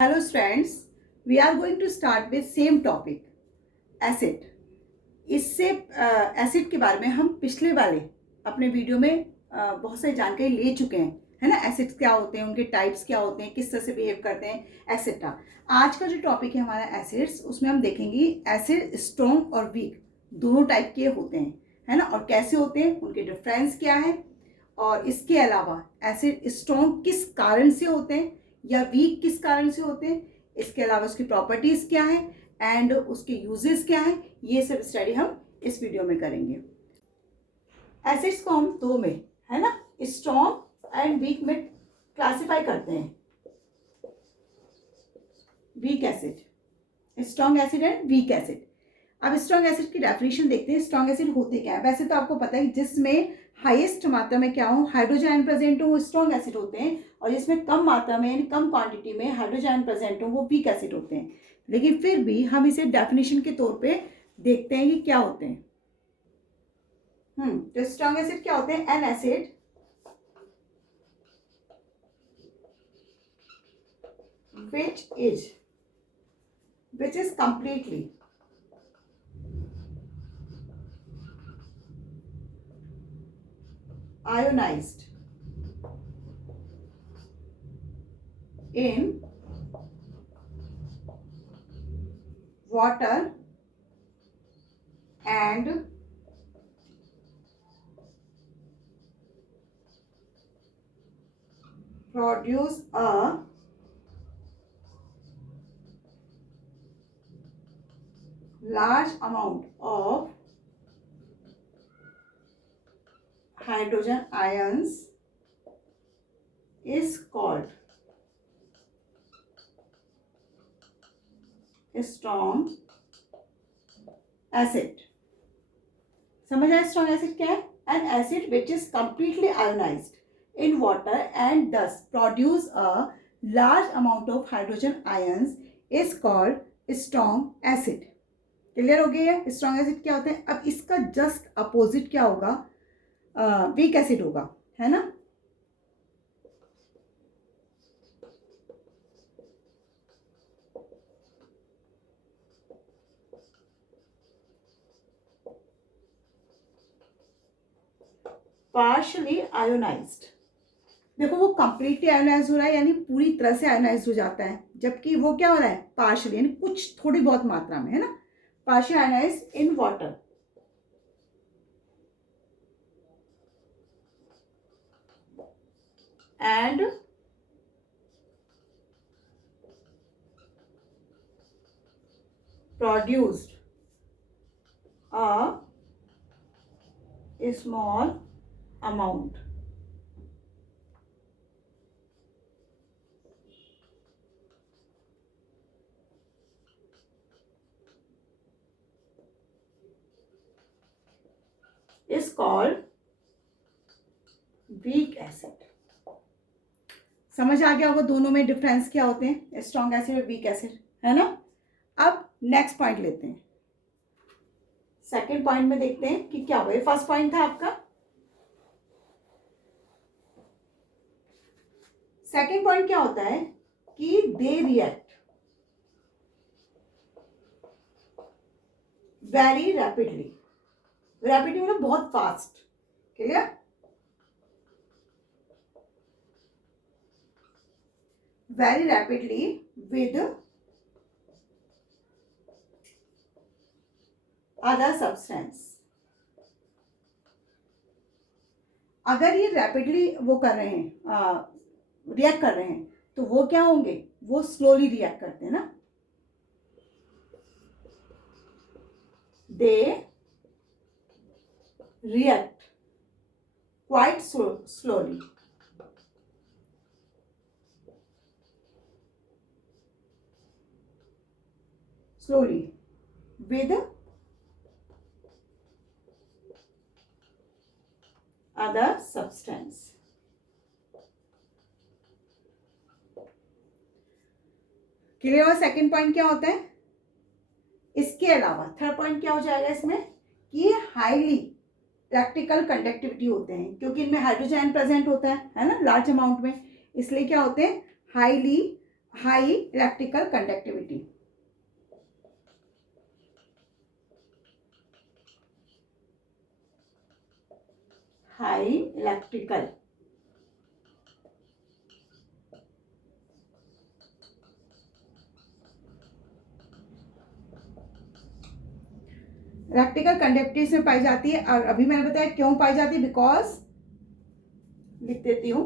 Hello students, we are going to start with same topic acid. इससे acid के बारे में हम पिछले वाले अपने वीडियो में बहुत सारी जानकारी ले चुके हैं, है ना। एसिड्स क्या होते हैं, उनके टाइप्स क्या होते हैं, किस तरह से बिहेव करते हैं एक्सेट्रा। आज का जो टॉपिक है हमारा एसिड्स, उसमें हम देखेंगे एसिड स्ट्रॉन्ग और वीक दोनों टाइप के होते हैं, है ना, और कैसे होते हैं, उनके डिफरेंस क्या है, और इसके अलावा एसिड स्ट्रॉन्ग किस कारण से होते हैं या वीक किस कारण से होते हैं, इसके अलावा उसकी प्रॉपर्टीज क्या है एंड उसके यूजेस क्या है, ये सब स्टडी हम इस वीडियो में करेंगे। एसिड्स को हम दो में, है ना, स्ट्रॉन्ग एंड वीक में क्लासिफाई करते हैं। Weak acid, strong acid and weak acid. अब स्ट्रॉन्ग एसिड की डेफिनेशन देखते हैं। स्ट्रॉन्ग एसिड होते क्या है? वैसे तो आपको पता है जिसमें हाईएस्ट मात्रा में क्या हो, हाइड्रोजन आयन प्रेजेंट हो, वो स्ट्रॉन्ग एसिड होते हैं, और जिसमें कम मात्रा में यानी कम क्वांटिटी में हाइड्रोजन आयन प्रेजेंट हो, वो वीक एसिड होते हैं। लेकिन फिर भी हम इसे डेफिनेशन के तौर पे देखते हैं कि क्या होते हैं। तो स्ट्रॉन्ग एसिड क्या होते हैं? N acid which is completely ionized in water and produce a large amount of hydrogen ions is called strong acid. समझ आया स्ट्रॉन्ग एसिड क्या है? An acid which is completely ionized in water and thus produce a large amount of hydrogen ions is called strong acid. Clear हो गया है strong acid क्या होते हैं? अब इसका जस्ट अपोजिट क्या होगा? वीक एसिड होगा, है ना। पार्शली आयोनाइज्ड, देखो वो कंप्लीटली आयोनाइज हो रहा है यानी पूरी तरह से आयोनाइज हो जाता है, जबकि वो क्या हो रहा है? पार्शली यानी कुछ थोड़ी बहुत मात्रा में, है ना। Partial ionised in water and produced a small amount is called weak acid। समझ आ गया होगा दोनों में डिफरेंस क्या होते हैं, स्ट्रॉन्ग एसिड और वीक एसिड, है ना। अब नेक्स्ट पॉइंट लेते हैं। सेकंड पॉइंट में देखते हैं कि क्या हुआ। फर्स्ट पॉइंट था आपका। सेकंड पॉइंट क्या होता है कि they react very rapidly. Rapidly मतलब बहुत fast. Clear? very rapidly with other substance। अगर ये रैपिडली वो कर रहे हैं, रिएक्ट कर रहे हैं, तो वो क्या होंगे? वो स्लोली रिएक्ट करते हैं ना। They react quite slowly with other substance। Clear हुआ? सेकेंड पॉइंट क्या होता है? इसके अलावा थर्ड पॉइंट क्या हो जाएगा इसमें कि ये हाईली प्रैक्टिकल कंडक्टिविटी होते हैं, क्योंकि इनमें हाइड्रोजन प्रेजेंट होता है ना, लार्ज अमाउंट में, इसलिए क्या होते हैं? Highly high electrical conductivity. High electrical electrical conductivity में पाई जाती है। और अभी मैंने बताया क्यों पाई जाती है, बिकॉज, लिख देती हूं,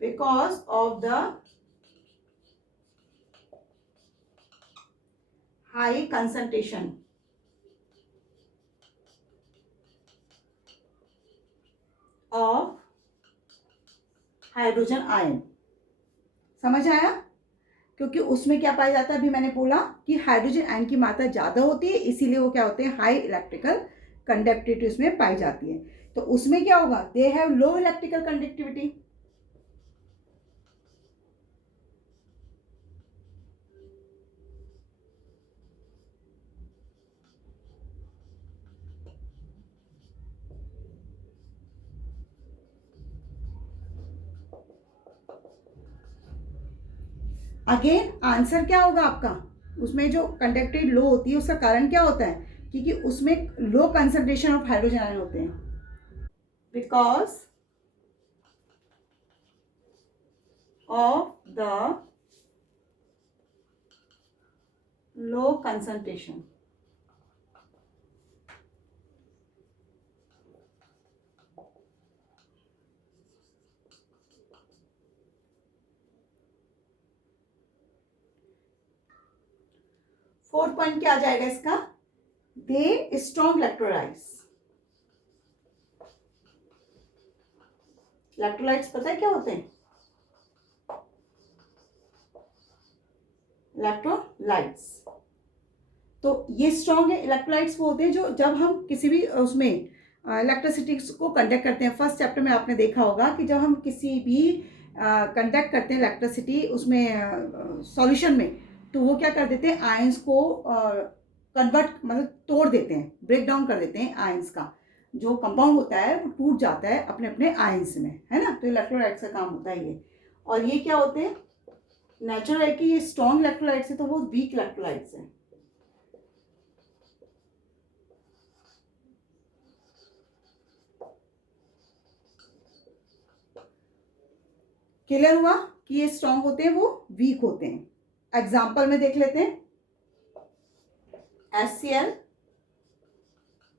because of the high concentration of hydrogen ion. समझ आया? क्योंकि उसमें क्या पाया जाता है, अभी मैंने बोला कि हाइड्रोजन आयन की मात्रा ज़्यादा होती है, इसीलिए वो क्या होते हैं, हाई इलेक्ट्रिकल कंडक्टिविटी उसमें पाई जाती है। तो उसमें क्या होगा, they have low electrical conductivity. Again answer क्या होगा आपका, उसमें जो कंडक्टिविटी लो होती है उसका कारण क्या होता है, क्योंकि उसमें low concentration of hydrogen ion होते हैं। Because of the low concentration. Fourth point क्या आ जाएगा इसका, दे स्ट्रॉन्ग इलेक्ट्रोलाइट्स। इलेक्ट्रोलाइट्स पता है क्या होते हैं, इलेक्ट्रोलाइट्स। तो ये स्ट्रॉन्ग है, इलेक्ट्रोलाइट्स वो होते हैं जो जब हम किसी भी उसमें इलेक्ट्रिसिटी को कंडक्ट करते हैं। फर्स्ट चैप्टर में आपने देखा होगा कि जब हम किसी भी कंडक्ट करते हैं इलेक्ट्रिसिटी उसमें सॉल्यूशन में, तो वो क्या कर देते हैं, आयंस को कन्वर्ट मतलब तोड़ देते हैं, ब्रेक डाउन कर देते हैं आयंस का। जो कंपाउंड होता है वो टूट जाता है अपने अपने आयंस में, है ना। तो इलेक्ट्रोलाइट्स का काम होता है ये। और ये क्या होते हैं, नेचुरल है कि ये स्ट्रॉन्ग इलेक्ट्रोलाइट्स है, तो वो वीक इलेक्ट्रोलाइट्स है। क्लियर हुआ कि ये स्ट्रॉन्ग होते हैं, वो वीक होते हैं। एग्जाम्पल में देख लेते हैं, HCl,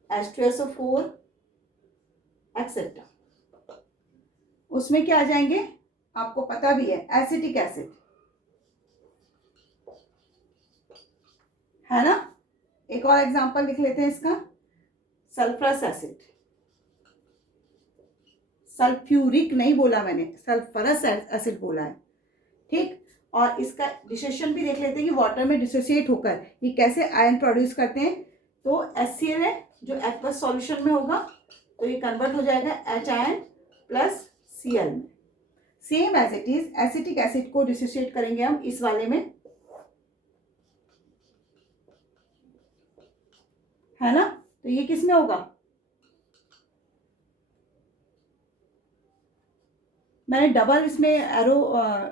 H2SO4 एक्सेट्रा। उसमें क्या आ जाएंगे, आपको पता भी है, एसिटिक एसिड, है ना। एक और एग्जाम्पल लिख लेते हैं इसका, सल्फरस एसिड। सल्फ्यूरिक नहीं बोला मैंने, सल्फरस एसिड बोला है, ठीक। और इसका डिसोसिएशन भी देख लेते हैं कि वाटर में डिसोसिएट होकर ये कैसे आयन प्रोड्यूस करते हैं। तो HCl है जो एक्वस सॉल्यूशन में होगा, तो ये कन्वर्ट हो जाएगा H आयन प्लस Cl में। Same as it is acetic acid को डिसोसिएट करेंगे हम इस वाले में, है ना। तो ये किस में होगा, मैंने डबल इसमें एरो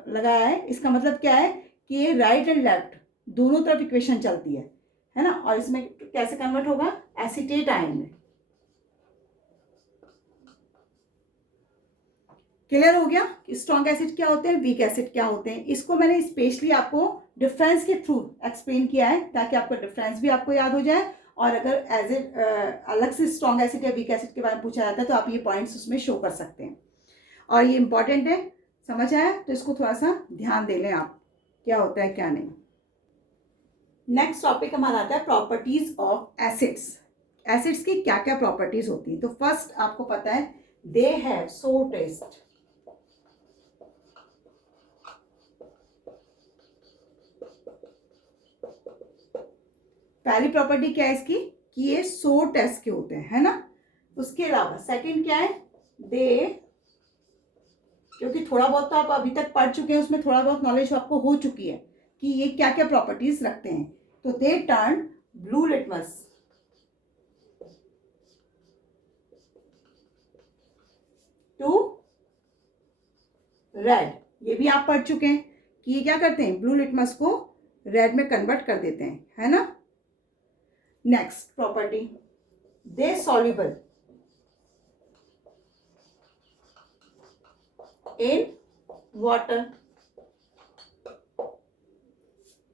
लगाया है, इसका मतलब क्या है कि ये राइट एंड लेफ्ट दोनों तरफ इक्वेशन चलती है ना। और इसमें कैसे कन्वर्ट होगा, एसीटेट आयन में। क्लियर हो गया स्ट्रॉन्ग एसिड क्या होते हैं, वीक एसिड क्या होते हैं। इसको मैंने स्पेशली आपको डिफरेंस के थ्रू एक्सप्लेन किया है, ताकि आपको डिफरेंस भी आपको याद हो जाए। और अगर एज ए अलग से स्ट्रॉन्ग एसिड या वीक एसिड के बारे में पूछा जाता है तो आप ये पॉइंट्स उसमें शो कर सकते हैं। और ये इंपॉर्टेंट है, समझ आया, तो इसको थोड़ा सा ध्यान दे लें आप, क्या होता है क्या नहीं। नेक्स्ट टॉपिक हमारा आता है प्रॉपर्टीज ऑफ एसिड्स। एसिड्स की क्या क्या प्रॉपर्टीज होती हैं। तो फर्स्ट आपको पता है, दे हैव सोर टेस्ट। पहली प्रॉपर्टी क्या है इसकी, कि ये सोर टेस्ट के होते हैं, है ना। उसके अलावा सेकंड क्या है, दे, क्योंकि थोड़ा बहुत तो आप अभी तक पढ़ चुके हैं, उसमें थोड़ा बहुत नॉलेज आपको हो चुकी है कि ये क्या क्या प्रॉपर्टीज रखते हैं। तो they turn blue litmus to red, ये भी आप पढ़ चुके हैं कि ये क्या करते हैं, ब्लू लिटमस को रेड में कन्वर्ट कर देते हैं, है ना। Next property, they soluble in water,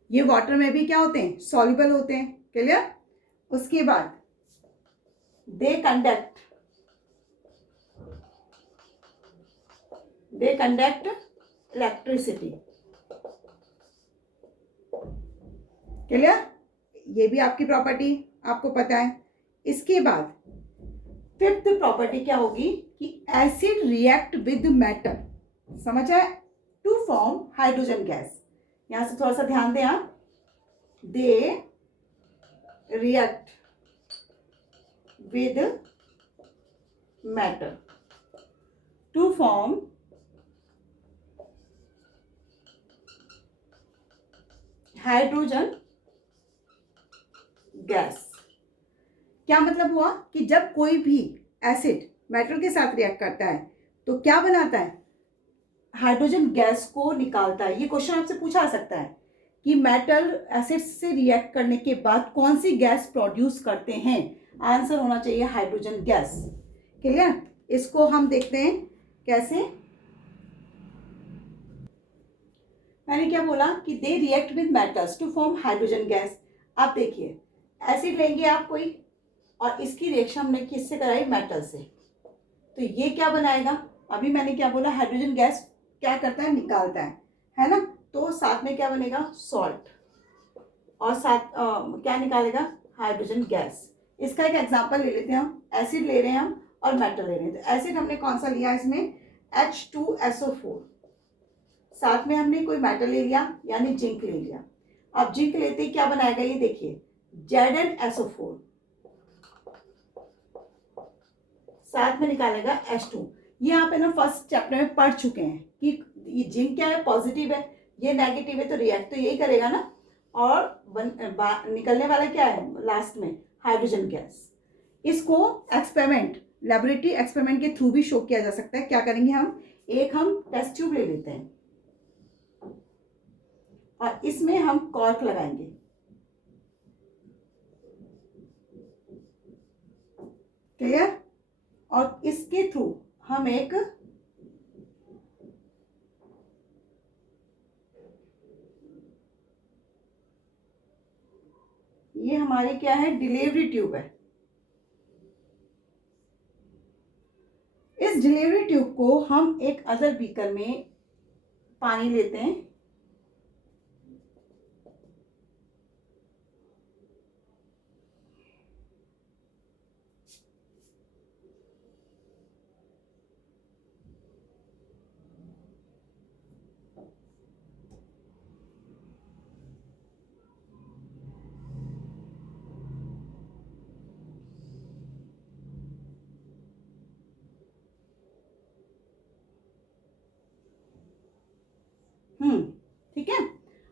ये वाटर में भी क्या होते हैं, सॉल्युबल होते हैं, क्लियर। उसके बाद दे कंडक्ट इलेक्ट्रिसिटी, क्लियर, ये भी आपकी प्रॉपर्टी आपको पता है। इसके बाद फिफ्थ प्रॉपर्टी क्या होगी कि एसिड रिएक्ट विद मेटल, समझ आए, टू फॉर्म हाइड्रोजन गैस। यहां से थोड़ा सा ध्यान दें आप, they react with metal to form hydrogen gas. क्या मतलब हुआ कि जब कोई भी एसिड मेटल के साथ रिएक्ट करता है तो क्या बनाता है, हाइड्रोजन गैस को निकालता है। ये क्वेश्चन आपसे पूछा जा सकता है कि मेटल एसिड से रिएक्ट करने के बाद कौन सी गैस प्रोड्यूस करते हैं, आंसर होना चाहिए हाइड्रोजन गैस, क्लियर। इसको हम देखते हैं कैसे। मैंने क्या बोला कि they react with metals to form hydrogen gas. आप देखिए, एसिड लेंगे आप कोई और इसकी रिएक्शन हमने किससे कराई, मेटल से, तो ये क्या बनाएगा, अभी मैंने क्या बोला, हाइड्रोजन गैस क्या करता है, निकालता है ना। तो साथ में क्या बनेगा, सॉल्ट, और साथ क्या निकालेगा, हाइड्रोजन गैस। इसका एक एग्जांपल ले लेते हैं हम, एसिड ले रहे हैं हम और मेटल ले रहे हैं। तो एसिड हमने कौन सा लिया, इसमें H2SO4, साथ में हमने कोई मेटल ले लिया यानी जिंक ले लिया। अब जिंक लेते ही क्या बनाएगा, ये देखिए ZnSO4, साथ में निकालेगा H2। ये आप है ना फर्स्ट चैप्टर में पढ़ चुके हैं कि ये जिंक क्या है, पॉजिटिव है, ये नेगेटिव है, तो रिएक्ट तो यही करेगा ना, और निकलने वाला क्या है लास्ट में, हाइड्रोजन गैस। इसको एक्सपेरिमेंट, लेबोरेटरी एक्सपेरिमेंट के थ्रू भी शो किया जा सकता है। क्या करेंगे हम, एक हम टेस्ट ट्यूब ले लेते हैं और इसमें हम कॉर्क लगाएंगे, क्लियर, और इसके थ्रू हम एक ये हमारे क्या है, डिलीवरी ट्यूब है। इस डिलीवरी ट्यूब को हम एक अदर बीकर में पानी लेते हैं, ठीक है,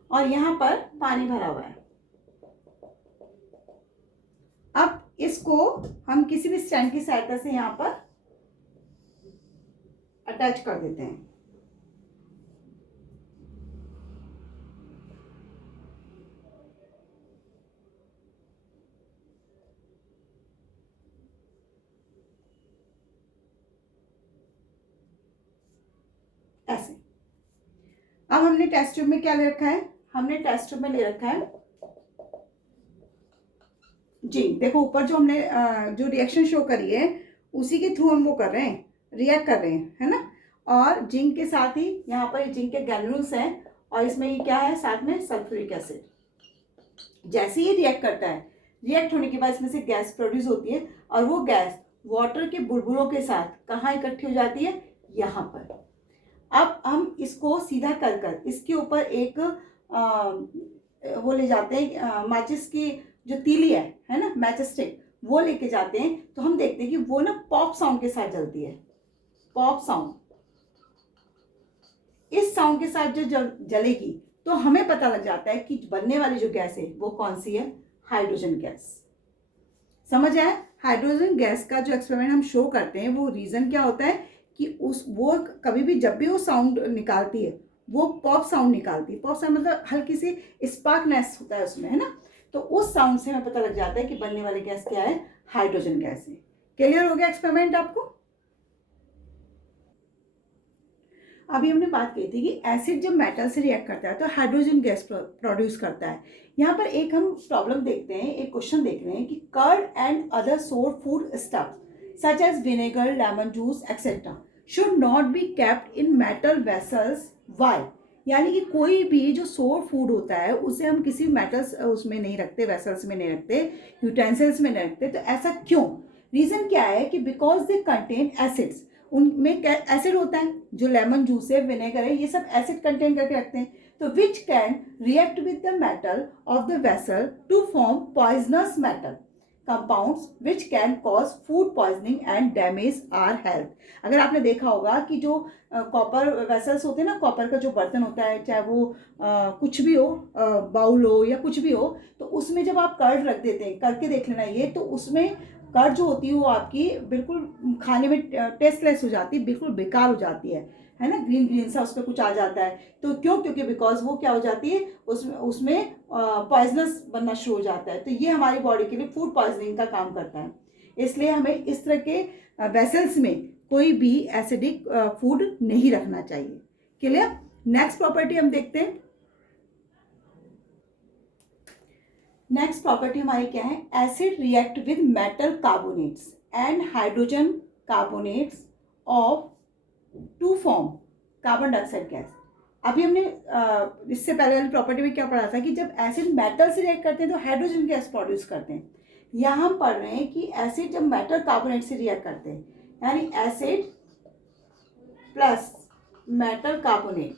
और यहां पर पानी भरा हुआ है। अब इसको हम किसी भी स्टैंड की सहायता से यहां पर अटैच कर देते हैं। ऐसे अब हमने टेस्ट ट्यूब में क्या ले रखा है, हमने टेस्ट ट्यूब में ले रखा है जिंक। देखो ऊपर जो हमने जो रिएक्शन शो करी है उसी के थ्रू हम वो कर रहे हैं, रिएक्ट कर रहे हैं, है ना। और जिंक के साथ ही यहाँ पर जिंक के ग्रैन्यूल्स हैं और इसमें ये क्या है, साथ में सल्फ्यूरिक एसिड। जैसे ही रिएक्ट करता है, रिएक्ट होने के बाद इसमें से गैस प्रोड्यूस होती है और वो गैस वाटर के बुलबुलों के साथ कहाँ इकट्ठी हो जाती है, यहाँ पर। अब हम इसको सीधा कर इसके ऊपर एक वो ले जाते हैं, माचिस की जो तीली है ना, मैच स्टिक, वो लेके जाते हैं। तो हम देखते हैं कि वो ना पॉप साउंड के साथ जलती है, पॉप साउंड। इस साउंड के साथ जो जलेगी तो हमें पता लग जाता है कि बनने वाली जो गैस है वो कौन सी है, हाइड्रोजन गैस। समझ आया। हाइड्रोजन गैस का जो एक्सपेरिमेंट हम शो करते हैं वो रीजन क्या होता है कि उस वो कभी भी जब भी वो साउंड निकालती है वो पॉप साउंड निकालती है। पॉप साउंड मतलब हल्की सी स्पार्कनेस होता है उसमें, है ना। तो उस साउंड से हमें पता लग जाता है कि बनने वाली गैस क्या है, हाइड्रोजन गैस है। क्लियर हो गया एक्सपेरिमेंट आपको। अभी हमने बात की थी कि एसिड जब मेटल से रिएक्ट करता है तो हाइड्रोजन गैस प्रोड्यूस करता है। यहाँ पर एक हम प्रॉब्लम देखते हैं, एक क्वेश्चन देख रहे हैं कि curd and other sour food stuff such as vinegar, lemon juice etcetera should not be kept in metal vessels. Why? यानी कि कोई भी जो सोर फूड होता है उसे हम किसी मेटल्स उसमें नहीं रखते, वेसल्स में नहीं रखते, यूटेंसिल्स में नहीं रखते। तो ऐसा क्यों? रीजन क्या है कि बिकॉज दे कंटेन एसिड्स, उनमें एसिड होता है, जो लेमन जूस है, विनेगर है, ये सब एसिड कंटेन करके रखते हैं। तो which can react with the metal of the vessel to form poisonous metal compounds which can cause food poisoning and damage our health. अगर आपने देखा होगा कि जो कॉपर वेसल्स होते हैं ना, कॉपर का जो बर्तन होता है, चाहे वो कुछ भी हो, बाउल हो या कुछ भी हो, तो उसमें जब आप कर्ड रख देते हैं, करके देख लेना ये, तो उसमें कर्ड जो होती है वो आपकी बिल्कुल खाने में टेस्टलेस हो जाती है, बिल्कुल बेकार हो जाती है ना, ग्रीन ग्रीन सा उस पर कुछ आ जाता है। तो क्यों? क्योंकि बिकॉज वो क्या हो जाती है, उसमें पॉइजनस बनना शुरू हो जाता है। तो ये हमारी बॉडी के लिए फूड पॉइजनिंग का काम करता है। इसलिए हमें इस तरह के वेसल्स में कोई भी एसिडिक फूड नहीं रखना चाहिए। क्लियर? नेक्स्ट प्रॉपर्टी हम देखते हैं। नेक्स्ट प्रॉपर्टी हमारी क्या है? Acid react with metal carbonates and hydrogen carbonates of to form carbon dioxide gas. अभी हमने इससे पहले वाली प्रॉपर्टी में क्या पढ़ा था कि जब एसिड मेटल से रिएक्ट करते हैं तो हाइड्रोजन गैस प्रोड्यूस करते हैं। यहाँ हम पढ़ रहे हैं कि एसिड जब मेटल कार्बोनेट से रिएक्ट करते हैं, यानी एसिड प्लस मेटल कार्बोनेट,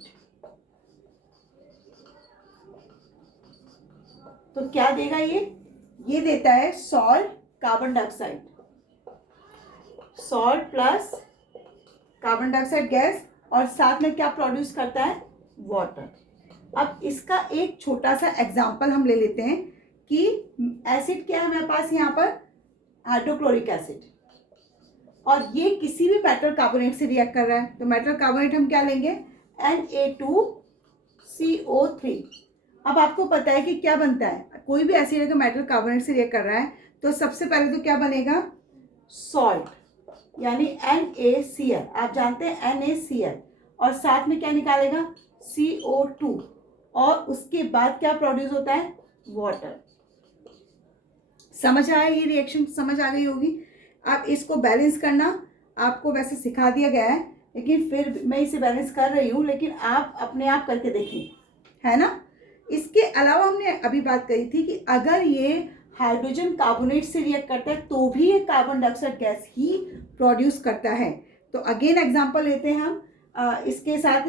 तो क्या देगा ये देता है salt, carbon dioxide, salt plus carbon dioxide gas, और साथ में क्या प्रोड्यूस करता है? वाटर। अब इसका एक छोटा सा एग्जांपल हम ले लेते हैं कि एसिड क्या है हमारे पास यहाँ पर? हाइड्रोक्लोरिक एसिड, और ये किसी भी मेटल कार्बोनेट से रिएक्ट कर रहा है। तो मेटल कार्बोनेट हम क्या लेंगे? Na2CO3। अब आपको पता है कि क्या बनता है, कोई भी एसिड अगर मेटल कार्बोनेट से रिएक्ट कर रहा है तो सबसे पहले तो क्या बनेगा? सॉल्ट, यानी NaCl। आप जानते हैं NaCl, और साथ में क्या निकालेगा? CO2, और उसके बाद क्या प्रोड्यूस होता है? वाटर। समझ आया? ये रिएक्शन समझ आ गई होगी। अब इसको बैलेंस करना आपको वैसे सिखा दिया गया है, लेकिन फिर मैं इसे बैलेंस कर रही हूँ, लेकिन आप अपने आप करके देखें, है ना। इसके अलावा हमने अभी बात करी थी कि अगर ये हाइड्रोजन कार्बोनेट से रिएक्ट करता है तो भी ये कार्बन डाइऑक्साइड गैस ही प्रोड्यूस करता है। तो अगेन एग्जांपल लेते हैं हम इसके साथ,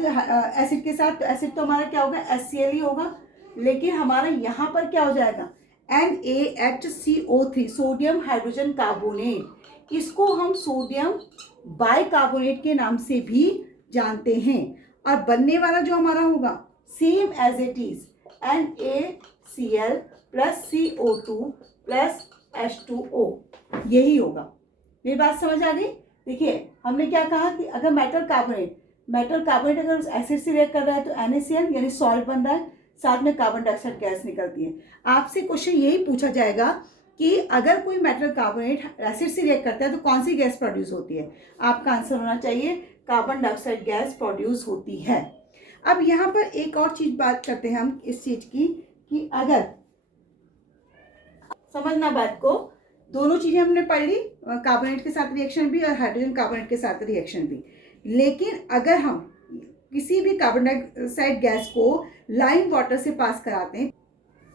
एसिड के साथ। तो एसिड तो हमारा क्या होगा? HCl ही होगा, लेकिन हमारा यहाँ पर क्या हो जाएगा? NaHCO3, sodium hydrogen carbonate. इसको हम सोडियम बाइकार्बोनेट के नाम से भी जानते हैं, और बनने वाला जो हमारा होगा same as it is NaCl plus CO2 plus H2O, यही होगा। मेरी बात समझ आ गई? देखिए हमने क्या कहा कि अगर मेटल कार्बोनेट अगर एसिड से रिएक्ट कर रहा है तो NaCl यानी सॉल्ट बन रहा है, साथ में कार्बन डाइऑक्साइड गैस निकलती है। आपसे क्वेश्चन यही पूछा जाएगा कि अगर कोई मेटल कार्बोनेट एसिड से रिएक्ट करता है तो कौन सी गैस प्रोड्यूस होती है? आपका आंसर होना चाहिए कार्बन डाइऑक्साइड गैस प्रोड्यूस होती है। अब यहाँ पर एक और चीज बात करते हैं हम इस चीज की कि अगर समझना बात को, दोनों चीजें हमने पढ़ ली, कार्बोनेट के साथ रिएक्शन भी और हाइड्रोजन कार्बोनेट के साथ रिएक्शन भी। लेकिन अगर हम किसी भी कार्बन डाइऑक्साइड गैस को लाइम वाटर से पास कराते हैं,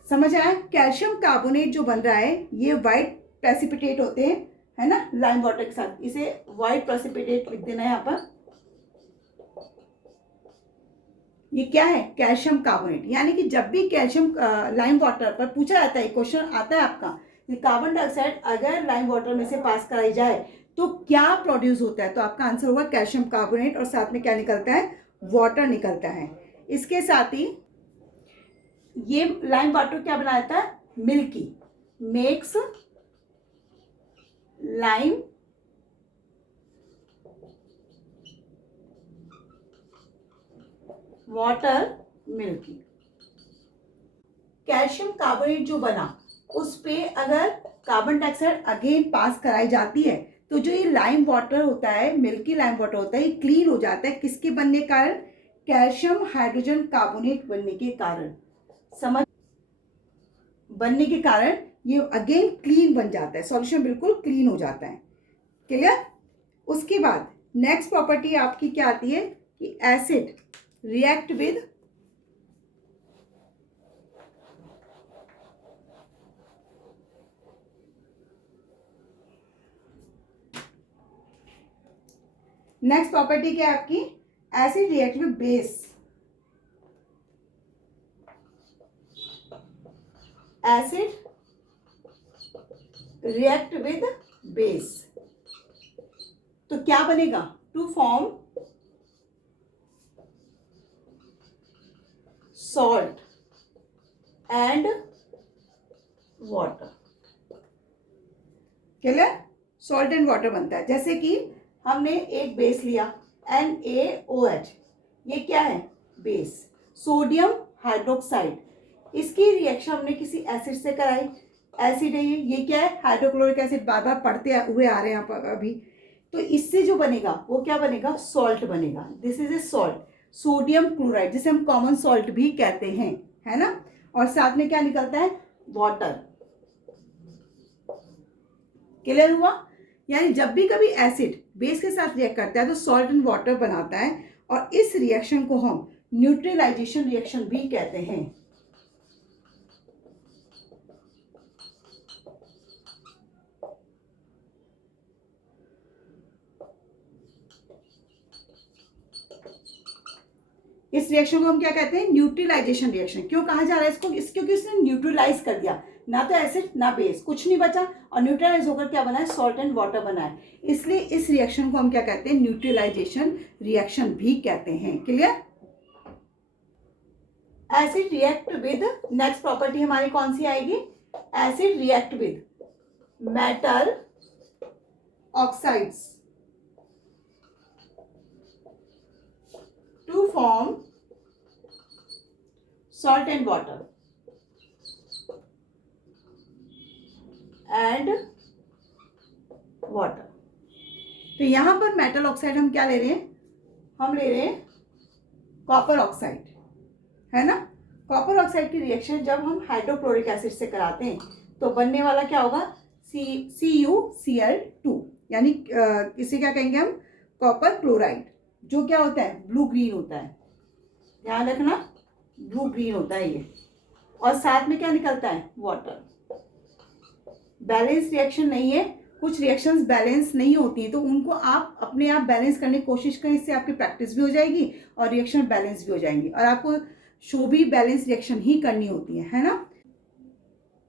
समझ आया? कैल्शियम कार्बोनेट जो बन रहा है ये वाइट प्रेसिपिटेट होते हैं, है ना, लाइम वाटर के साथ। इसे वाइट प्रेसिपिटेट लिख देना है यहाँ पर। ये क्या है? Calcium carbonate. यानी कि जब भी कैल्शियम लाइम वाटर पर पूछा जाता है, क्वेश्चन आता है आपका कि कार्बन डाइऑक्साइड अगर लाइम वाटर में से पास कराई जाए तो क्या प्रोड्यूस होता है, तो आपका आंसर होगा कैल्शियम कार्बोनेट, और साथ में क्या निकलता है? वाटर निकलता है। इसके साथ ही ये लाइम वाटर क्या बनाता है? Milky, makes lime water milky. Calcium carbonate जो बना उस पे अगर कार्बन डाइऑक्साइड अगेन पास कराई जाती है तो जो ये लाइम वाटर होता है, मिल्की लाइम वाटर होता है, ये क्लीन हो जाता है। किसके बनने के कारण? कैल्शियम हाइड्रोजन कार्बोनेट बनने के कारण। समझ? बनने के कारण ये अगेन क्लीन बन जाता है, सॉल्यूशन बिल्कुल क्लीन हो जाता है। क्लियर? उसके बाद नेक्स्ट प्रॉपर्टी आपकी क्या आती है कि acid react with next property क्या है आपकी? Acid react with base. Acid react with base तो क्या बनेगा? To form salt and water. Clear? Salt and water बनता है। जैसे कि हमने एक बेस लिया NaOH, ये क्या है? बेस। सोडियम हाइड्रोक्साइड, इसकी रिएक्शन हमने किसी एसिड से कराई, एसिड है ये क्या है? Hydrochloric acid. बार बार पढ़ते हुए आ रहे हैं यहाँ पर अभी। तो इससे जो बनेगा वो क्या बनेगा? सॉल्ट बनेगा। This is a salt, sodium chloride, जिसे हम कॉमन सॉल्ट भी कहते हैं, है ना। और साथ में क्या निकलता है? वाटर। क्लियर हुआ? यानी जब भी कभी एसिड बेस के साथ रिएक्ट करता है तो सॉल्ट एंड वाटर बनाता है, और इस रिएक्शन को हम न्यूट्रलाइजेशन रिएक्शन भी कहते हैं। इस रिएक्शन को हम क्या कहते हैं? Neutralisation reaction. क्यों कहा जा रहा है इसको? क्योंकि इसने न्यूट्रलाइज कर दिया, ना तो एसिड ना बेस, कुछ नहीं बचा, और न्यूट्रलाइज होकर क्या बना है? सॉल्ट एंड वाटर बना है। इसलिए इस रिएक्शन को हम क्या कहते हैं? न्यूट्रलाइजेशन रिएक्शन भी कहते हैं। Clear? Acid react with, next property हमारी कौन सी आएगी? Acid react with metal oxides to form salt and water and water। तो यहां पर मेटल ऑक्साइड हम क्या ले रहे हैं? हम ले रहे हैं कॉपर ऑक्साइड, है ना। कॉपर ऑक्साइड की रिएक्शन जब हम हाइड्रोक्लोरिक एसिड से कराते हैं तो बनने वाला क्या होगा? CuCl2, यानी इसे क्या कहेंगे हम? कॉपर क्लोराइड, जो क्या होता है? ब्लू ग्रीन होता है। ध्यान रखना, ब्लू ग्रीन होता है ये। और साथ में क्या निकलता है? वाटर। बैलेंस रिएक्शन नहीं है, कुछ रिएक्शंस बैलेंस नहीं होती तो उनको आप अपने आप बैलेंस करने की कोशिश करें, इससे आपकी प्रैक्टिस भी हो जाएगी और रिएक्शन बैलेंस भी हो जाएंगी, और आपको शो भी बैलेंस रिएक्शन ही करनी होती है ना।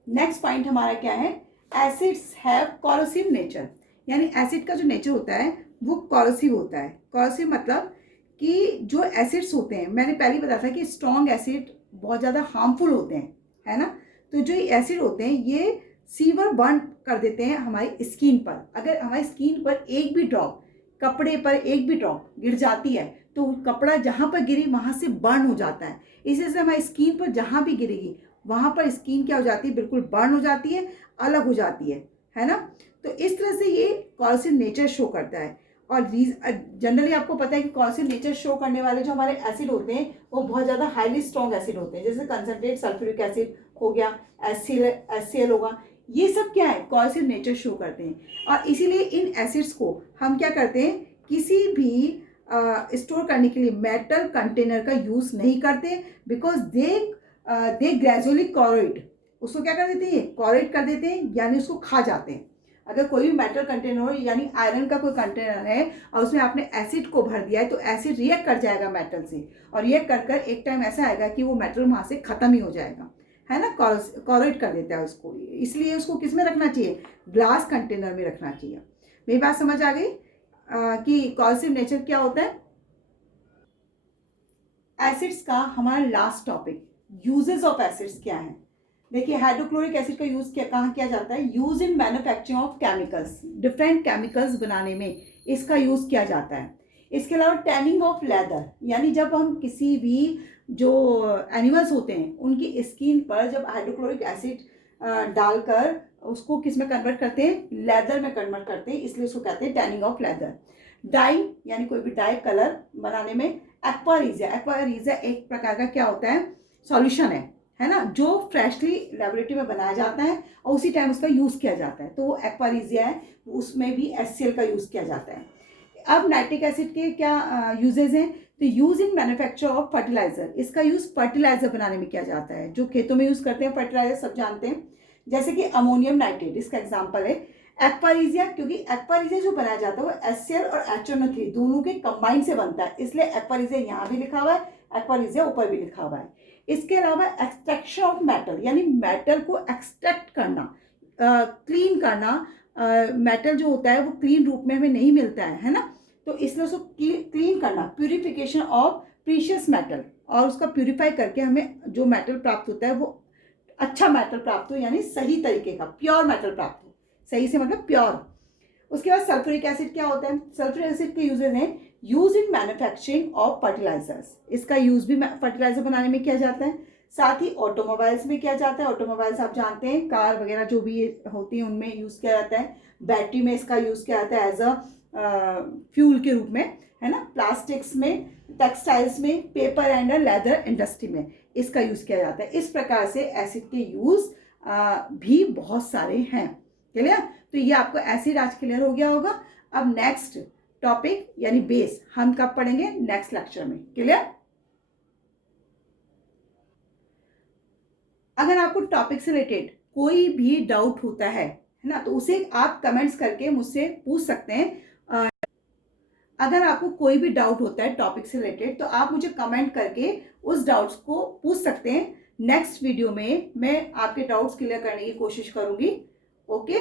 नेक्स्ट पॉइंट हमारा क्या है? एसिड्स हैव कॉरोसिव नेचर, यानी एसिड का जो नेचर होता है वो कॉरोसिव होता है। कॉरोसिव मतलब कि जो एसिड्स होते हैं, मैंने पहले बताया था कि स्ट्रॉन्ग एसिड बहुत ज़्यादा हार्मफुल होते हैं, है ना। तो जो एसिड होते हैं ये सीवर बर्न कर देते हैं हमारी स्किन पर। अगर हमारी स्किन पर एक भी ड्रॉप, कपड़े पर एक भी ड्रॉप गिर जाती है तो कपड़ा जहाँ पर गिरी वहाँ से बर्न हो जाता है। इसी से हमारी स्किन पर जहाँ भी गिरेगी वहाँ पर स्किन क्या हो जाती है? बिल्कुल बर्न हो जाती है, अलग हो जाती है ना। तो इस तरह से ये कॉरोसिव नेचर शो करता है। और जनरली आपको पता है कि कॉरोसिव नेचर शो करने वाले जो हमारे एसिड होते हैं वो बहुत ज़्यादा हाईली स्ट्रॉन्ग एसिड होते हैं, जैसे कंसनट्रेट सल्फ्यूरिक एसिड हो गया, HCl होगा, ये सब क्या है? कॉरोसिव नेचर शो करते हैं। और इसीलिए इन एसिड्स को हम क्या करते हैं? किसी भी स्टोर करने के लिए मेटल कंटेनर का यूज़ नहीं करते, बिकॉज दे ग्रेजुअली कॉरोइड, उसको क्या कर देते हैं? कॉरोइड कर देते हैं, यानी उसको खा जाते हैं। अगर कोई भी मेटल कंटेनर हो, यानी आयरन का कोई कंटेनर है और उसमें आपने एसिड को भर दिया है तो एसिड रिएक्ट कर जाएगा मेटल से, और रिएक्ट कर कर एक टाइम ऐसा आएगा कि वो मेटल वहाँ से ख़त्म ही हो जाएगा, है ना। कॉरोइड कर देता है उसको। इसलिए उसको किस में रखना चाहिए? ग्लास कंटेनर में रखना चाहिए। मेरी बात समझ आ गई कि कॉरोसिव नेचर क्या होता है? एसिड्स का हमारा last topic, uses of acids क्या है। देखिए, हाइड्रोक्लोरिक एसिड का यूज़ कहाँ किया जाता है? Use in manufacturing of chemicals, different chemicals बनाने में इसका यूज़ किया जाता है। इसके अलावा टैनिंग ऑफ लेदर, यानी जब हम किसी भी जो एनिमल्स होते हैं उनकी स्किन पर जब हाइड्रोक्लोरिक एसिड डालकर उसको किस में कन्वर्ट करते हैं, लेदर में कन्वर्ट करते हैं, इसलिए उसको कहते हैं टैनिंग ऑफ लेदर। डाई यानी कोई भी डाई कलर बनाने में एक्वारीजिया, एक्वारीजिया एक प्रकार का क्या होता है, सॉल्यूशन है ना, जो फ्रेशली लेबोरेटरी में बनाया जाता है और उसी टाइम उसका यूज़ किया जाता है, तो वो एक्वारीजिया है, उसमें भी HCl का यूज़ किया जाता है। अब नाइट्रिक एसिड के क्या यूजेज हैं, तो use in manufacture of fertiliser, इसका यूज़ फर्टिलाइजर बनाने में किया जाता है, जो खेतों में यूज़ करते हैं फर्टिलाइजर सब जानते हैं, जैसे कि अमोनियम नाइट्रेट इसका एग्जाम्पल है। एक्वारीजिया, क्योंकि एक्वारीजिया जो बनाया जाता है वो HCl और HNO3 दोनों के कंबाइन से बनता है, इसलिए एक्वारीजिया यहाँ भी लिखा हुआ है, एक्वारीजिया ऊपर भी लिखा हुआ है। इसके अलावा एक्सट्रैक्शन ऑफ मेटल, यानी मेटल को एक्सट्रैक्ट करना, क्लीन करना, मेटल जो होता है वो क्लीन रूप में हमें नहीं मिलता है ना, तो इसलिए उसको क्लीन करना, प्यूरिफिकेशन ऑफ प्रीशियस मेटल, और उसका प्यूरिफाई करके हमें जो मेटल प्राप्त होता है वो अच्छा मेटल प्राप्त हो, यानी सही तरीके का प्योर मेटल प्राप्त हो, सही से मतलब प्योर। उसके बाद सल्फ्यूरिक एसिड क्या होता है, सल्फ्यूरिक एसिड के यूजेज हैं, use in manufacturing of fertilisers, इसका यूज भी फर्टिलाइजर बनाने में किया जाता है, साथ ही ऑटोमोबाइल्स में किया जाता है, ऑटोमोबाइल्स आप जानते हैं कार वगैरह जो भी होती हैं उनमें यूज़ किया जाता है, बैटरी में इसका यूज़ किया जाता है एज अ फ्यूल के रूप में, है ना, प्लास्टिक्स में, टेक्सटाइल्स में, पेपर एंड लेदर इंडस्ट्री में इसका यूज़ किया जाता है। इस प्रकार से एसिड के यूज़ भी बहुत सारे हैं। क्लियर, तो ये आपको एसिड आज क्लियर हो गया होगा। अब नेक्स्ट टॉपिक यानी बेस हम कब पढ़ेंगे, नेक्स्ट लेक्चर में। क्लियर, अगर आपको टॉपिक से रिलेटेड कोई भी डाउट होता है ना, तो उसे आप कमेंट्स करके मुझसे पूछ सकते हैं। अगर आपको कोई भी डाउट होता है टॉपिक से रिलेटेड तो आप मुझे कमेंट करके उस डाउट्स को पूछ सकते हैं। नेक्स्ट वीडियो में मैं आपके डाउट्स क्लियर करने की कोशिश करूंगी। ओके।